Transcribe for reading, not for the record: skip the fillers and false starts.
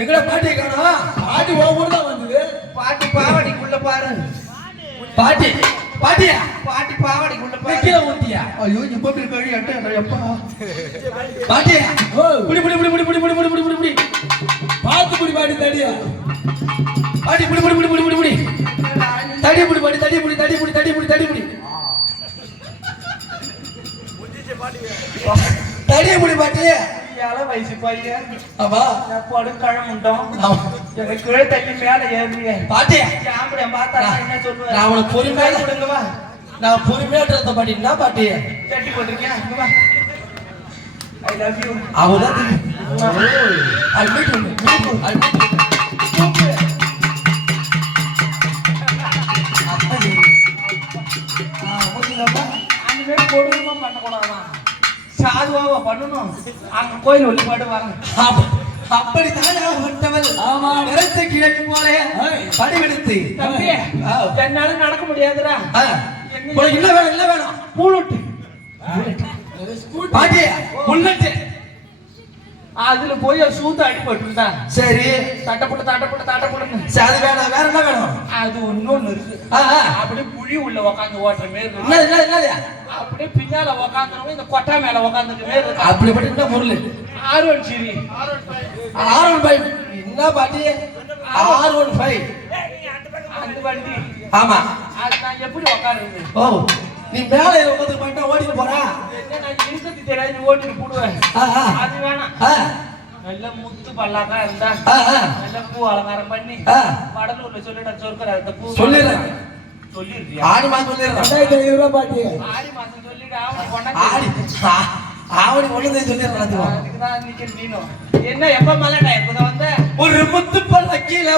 எங்கடா பாட்டி காணோம்? பாட்டி ஓவர் தான் வந்தது. பாட்டி பாவாடிக்குள்ள பாரு. பாட்டி பாட்டியா? பாட்டி பாவாடிக்குள்ள பாரு. கீழே ஊத்தியா? ஐயோ இப்ப இப்படி கழி அட்ட எப்பா. பாட்டியா? ஓ புடி புடி புடி புடி புடி புடி புடி புடி புடி. பாத்து புடி பாட்டி தடியா. பாட்டி புடி புடி புடி புடி புடி புடி. தடி புடி பாட்டி தடி புடி தடி புடி தடி புடி தடி புடி. தடி புடி பாட்டி. இயால வயசு பையன். ஆமா. நான் படு கழமுண்டோம். எனக்கு கீழே தள்ளி மேல ஏறியே. பாட்டி சாம்பட பார்த்தா என்ன சொல்லுவ? நான் அவளை பொறுமையா கொடுங்க வா. நான் பொறுமையா இருந்த பாட்டி என்ன பாட்டி? சட்டி போட்டுருக்கியா? வா. I love you. அவதான் அல்மிட் அல்மிட் அந்த மாதிரி கொடுமா பண்ணக்கூடாதான். சாதுவாவா பண்ணணும். அங்க கோயில் வழிபாடு வாங்க. அப்படித்தான் வந்தவள். ஆமா. நிறத்த கிழக்கு போல படிவெடுத்து தம்பி என்னால நடக்க முடியாதுடா. உனக்கு என்ன வேணும்? என்ன வேணும்? பூலுட்டு. பாட்டி புல்லட்டு. அதுல போய் சூத்த அடிபட்டுடா. சரி தட்டப்பட்டு சரி வேணாம். வேற என்ன வேணும்? அது இன்னொன்னு இருக்கு. அப்படியே குழி உள்ள உக்காந்து ஓட்டுற மாரி இருக்கு. என்னது? அப்படியே பின்னால உக்காந்துருவோம். இந்த கொட்டா மேல உக்காந்துருக்க மாரி இருக்கு. அப்படிப்பட்ட என்ன பொருள்? R1 R15. என்ன பாட்டி? R15. அந்த வண்டி. ஆமா. அது நான் எப்படி உக்காருது? ஓ நீ மேல உட்காந்து பண்ணிட்டா ஓடிட்டு போறா? என்ன நான் இருக்கிறது தெரியாது ஓட்டிட்டு போடுவேன். அது வேணாம். நல்ல முத்து பல்லாக்கா இருந்தா நல்ல பூ அலங்காரம் பண்ணி வடலூர்ல சொல்லிட சொற்கிற அந்த பூ சொல்லிடுறேன். சொல்லிருக்கியா? ஆடி மாசம் சொல்லிடுறேன். 2500 ரூபாய் பாட்டி. ஆடி மாசம் சொல்லிட்டு அவன் கொண்டா ஆவணி ஒண்ணுதே சொல்லிடுறேன். அதுக்குதான் நிக்கிறது நீனும். என்ன எப்ப மலை டயத்துல வந்த ஒரு முத்து பல்ல கீழே